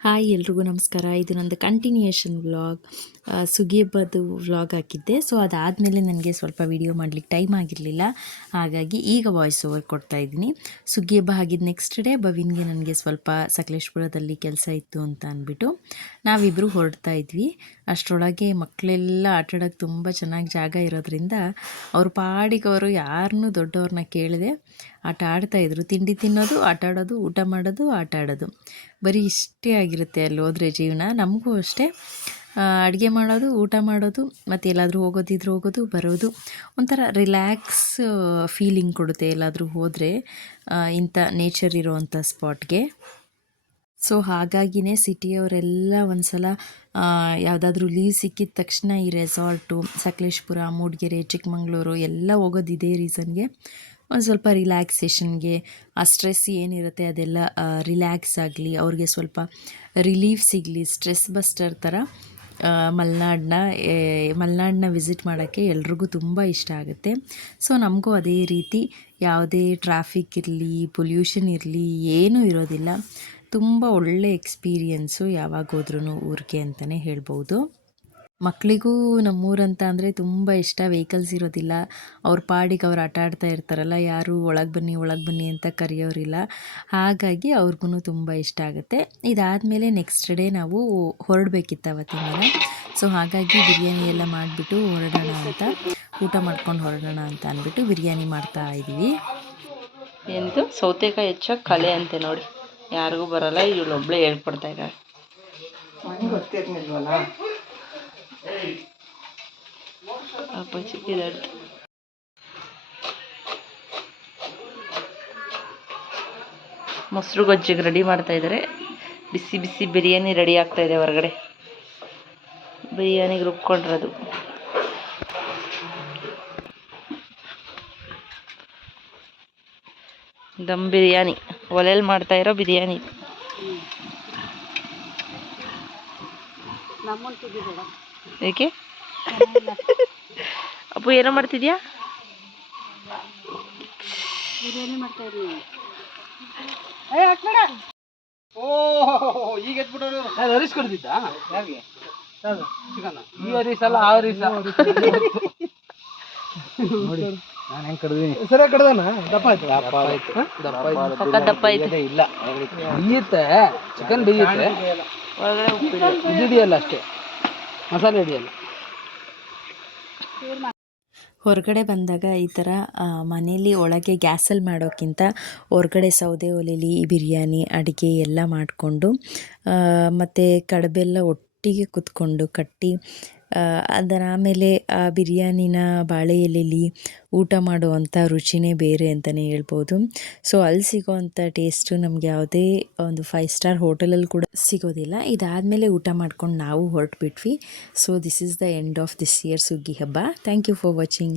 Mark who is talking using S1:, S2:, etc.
S1: Hi, ಎಲ್ರಿಗೂ ನಮಸ್ಕಾರ. ಇದು ನಂದು ಕಂಟಿನ್ಯೂಯೇಷನ್ ವ್ಲಾಗ್ ಸುಗ್ಗಿ ಹಬ್ಬದ್ದು ವ್ಲಾಗ್ ಹಾಕಿದ್ದೆ. ಸೊ ಅದಾದಮೇಲೆ ನನಗೆ ಸ್ವಲ್ಪ ವಿಡಿಯೋ ಮಾಡಲಿಕ್ಕೆ ಟೈಮ್ ಆಗಿರಲಿಲ್ಲ. ಹಾಗಾಗಿ ಈಗ ವಾಯ್ಸ್ ಓವರ್ ಕೊಡ್ತಾ ಇದ್ದೀನಿ. ಸುಗ್ಗಿ ಹಬ್ಬ ಆಗಿದ್ದು ನೆಕ್ಸ್ಟ್ ಡೇ ಬವಿನ್ಗೆ ನನಗೆ ಸ್ವಲ್ಪ ಸಕಲೇಶ್ಪುರದಲ್ಲಿ ಕೆಲಸ ಇತ್ತು ಅಂತ ಅಂದ್ಬಿಟ್ಟು ನಾವಿಬ್ಬರು ಹೊರಡ್ತಾ ಇದ್ವಿ. ಅಷ್ಟರೊಳಗೆ ಮಕ್ಕಳೆಲ್ಲ ಆಟಾಡೋಕ್ಕೆ ತುಂಬ ಚೆನ್ನಾಗಿ ಜಾಗ ಇರೋದ್ರಿಂದ ಅವ್ರ ಪಾಡಿಗೆ ಅವರು ಯಾರನ್ನೂ ದೊಡ್ಡವ್ರನ್ನ ಕೇಳದೆ ಆಟ ಆಡ್ತಾಯಿದ್ರು ತಿಂಡಿ ತಿನ್ನೋದು, ಆಟ ಆಡೋದು, ಊಟ ಮಾಡೋದು, ಆಟ ಆಡೋದು. ಬರೀ ಇಷ್ಟೇ ಆಗಿರುತ್ತೆ ಅಲ್ಲಿ ಹೋದರೆ ಜೀವನ. ನಮಗೂ ಅಷ್ಟೇ. ಅಡುಗೆ ಮಾಡೋದು, ಊಟ ಮಾಡೋದು, ಮತ್ತು ಎಲ್ಲಾದರೂ ಹೋಗೋದಿದ್ರು ಹೋಗೋದು, ಬರೋದು. ಒಂಥರ ರಿಲ್ಯಾಕ್ಸ್ ಫೀಲಿಂಗ್ ಕೊಡುತ್ತೆ ಎಲ್ಲಾದರೂ ಹೋದರೆ ಇಂಥ ನೇಚರ್ ಇರೋವಂಥ ಸ್ಪಾಟ್ಗೆ ಸೊ ಹಾಗಾಗಿನೇ ಸಿಟಿಯವರೆಲ್ಲ ಒಂದು ಸಲ ಯಾವುದಾದ್ರೂ ಲೀವ್ ಸಿಕ್ಕಿದ ತಕ್ಷಣ ಈ ರೆಸಾರ್ಟು ಸಕಲೇಶ್ಪುರ, ಮೂಡಿಗೆರೆ, ಚಿಕ್ಕಮಂಗ್ಳೂರು ಎಲ್ಲ ಹೋಗೋದು ಇದೇ ರೀಸನ್ಗೆ ಒಂದು ಸ್ವಲ್ಪ ರಿಲ್ಯಾಕ್ಸೇಷನ್ಗೆ, ಆ ಸ್ಟ್ರೆಸ್ ಏನಿರುತ್ತೆ ಅದೆಲ್ಲ ರಿಲ್ಯಾಕ್ಸ್ ಆಗಲಿ, ಅವ್ರಿಗೆ ಸ್ವಲ್ಪ ರಿಲೀಫ್ ಸಿಗಲಿ, ಸ್ಟ್ರೆಸ್ ಬಸ್ಟರ್ ಥರ ಮಲೆನಾಡನ್ನ ಮಲೆನಾಡನ್ನ ವಿಸಿಟ್ ಮಾಡೋಕ್ಕೆ ಎಲ್ರಿಗೂ ತುಂಬ ಇಷ್ಟ ಆಗುತ್ತೆ. ಸೊ, ನಮಗೂ ಅದೇ ರೀತಿ ಯಾವುದೇ ಟ್ರಾಫಿಕ್ ಇರಲಿ, ಪೊಲ್ಯೂಷನ್ ಇರಲಿ, ಏನೂ ಇರೋದಿಲ್ಲ. ತುಂಬ ಒಳ್ಳೆ ಎಕ್ಸ್ಪೀರಿಯೆನ್ಸು ಯಾವಾಗ ಹೋದ್ರೂ ಊರಿಗೆ ಅಂತಲೇ ಹೇಳ್ಬೋದು. ಮಕ್ಕಳಿಗೂ ನಮ್ಮೂರಂತ ಅಂದರೆ ತುಂಬ ಇಷ್ಟ ವೆಹಿಕಲ್ಸ್ ಇರೋದಿಲ್ಲ. ಅವ್ರ ಪಾಡಿಗೆ ಅವ್ರು ಆಟ ಆಡ್ತಾ ಇರ್ತಾರಲ್ಲ ಯಾರು ಒಳಗೆ ಬನ್ನಿ ಒಳಗೆ ಬನ್ನಿ ಅಂತ ಕರೆಯೋರಿಲ್ಲ. ಹಾಗಾಗಿ ಅವ್ರಿಗೂ ತುಂಬ ಇಷ್ಟ ಆಗುತ್ತೆ. ಇದಾದಮೇಲೆ ನೆಕ್ಸ್ಟ್ ಡೇ ನಾವು ಹೊರಡಬೇಕಿತ್ತು ಅವತ್ತಿನ ದಿನ. ಸೊ ಹಾಗಾಗಿ ಬಿರಿಯಾನಿ ಎಲ್ಲ ಮಾಡಿಬಿಟ್ಟು ಹೊರಡೋಣ ಅಂತ ಊಟ ಮಾಡ್ಕೊಂಡು ಹೊರಡೋಣ ಅಂತ ಅಂದ್ಬಿಟ್ಟು ಬಿರಿಯಾನಿ ಮಾಡ್ತಾ ಇದ್ದೀವಿ.
S2: ಎಂದು ಸೌತೆಕಾಯಿ ಹೆಚ್ಚ ಕಲೆ ಅಂತೆ ನೋಡಿ. ಯಾರಿಗೂ ಬರಲ್ಲ ಇವಳೊಬ್ಳೆ ಹೇಳ್ಕೊಡ್ತಾ ಇದ್ದಾಳೆ. ಇದಾಡ್ತು ಮೊಸರು ಗೊಜ್ಜಿಗೆ ರೆಡಿ ಮಾಡ್ತಾ ಇದ್ದಾರೆ. ಬಿಸಿ ಬಿಸಿ ಬಿರಿಯಾನಿ ರೆಡಿ ಆಗ್ತಾ ಇದೆ ಹೊರಗಡೆ. ಬಿರಿಯಾನಿಗೆ ರುಬ್ಕೊಂಡಿರೋದು. ದಮ್ ಬಿರಿಯಾನಿ. ಒಲೆಯಲ್ಲಿ ಮಾಡ್ತಾ ಇರೋ ಬಿರಿಯಾನಿ. ಏಕೆ? ಅಪ್ಪು ಏನೋ ಮಾಡ್ತಿದ್ಯಾ?
S3: ಈಗ ಎತ್ಬಿಟ್ಟವ್ರು. ಹರೀಶ್ ಕೊಡ್ತಿದ್ದ? ಯಾರಿಗೆ? ಚಿಕನ್ ಈ ಹರೀಶ್ ಅಲ್ಲ ಆ ಹರೀಶ ನಾನು ಹೆಂಗ್ ಕಡ್ದೀನಿ ಸರಿಯಾಗಿ ಕಡ್ದಾನ? ದಪ್ಪ ಆಯ್ತು. ದಪ್ಪ ಆಯ್ತು. ದಪ್ಪ ಆಯ್ತು.
S2: ದಪ್ಪ ಐತೆ
S3: ಇಲ್ಲ. ಬೇಯುತ್ತೆ ಚಿಕನ್ ಬೇಯುತ್ತೆ
S2: ಇದೆಯಲ್ಲ ಉಪ್ಪಿಲ್ಲ.
S3: ಇದಿದೆಯಲ್ಲ ಅಷ್ಟೇ. ಮಸಾಲೆ ಹಿಡಿಯಲ್ಲ
S1: ಹೊರಗಡೆ ಬಂದಾಗ ಈ ಥರ ಮನೇಲಿ ಒಳಗೆ ಗ್ಯಾಸಲ್ಲಿ ಮಾಡೋಕ್ಕಿಂತ ಹೊರಗಡೆ ಸೌದೆ ಒಲೆಯಲ್ಲಿ ಬಿರಿಯಾನಿ, ಅಡುಗೆ ಎಲ್ಲ ಮಾಡಿಕೊಂಡು ಮತ್ತು ಕಡಬೆಲ್ಲ ಒಟ್ಟಿಗೆ ಕುತ್ಕೊಂಡು ಕಟ್ಟಿ ಅದರ ಆಮೇಲೆ ಆ ಬಿರಿಯಾನಿನ ಬಾಳೆ ಎಲೆಯಲ್ಲಿ ಊಟ ಮಾಡುವಂಥ ರುಚಿನೇ ಬೇರೆ ಅಂತಲೇ ಹೇಳ್ಬೋದು. ಸೊ ಅಲ್ಲಿ ಸಿಗೋವಂಥ ಟೇಸ್ಟು ನಮಗೆ ಯಾವುದೇ ಒಂದು ಫೈವ್ ಸ್ಟಾರ್ ಹೋಟೆಲಲ್ಲಿ ಕೂಡ ಸಿಗೋದಿಲ್ಲ. ಇದಾದಮೇಲೆ ಊಟ ಮಾಡ್ಕೊಂಡು ನಾವು ಹೊರಟ್ಬಿಟ್ವಿ. So this is the end of this year ಸುಗ್ಗಿ ಹಬ್ಬ ಥ್ಯಾಂಕ್ ಯು ಫಾರ್ ವಾಚಿಂಗ್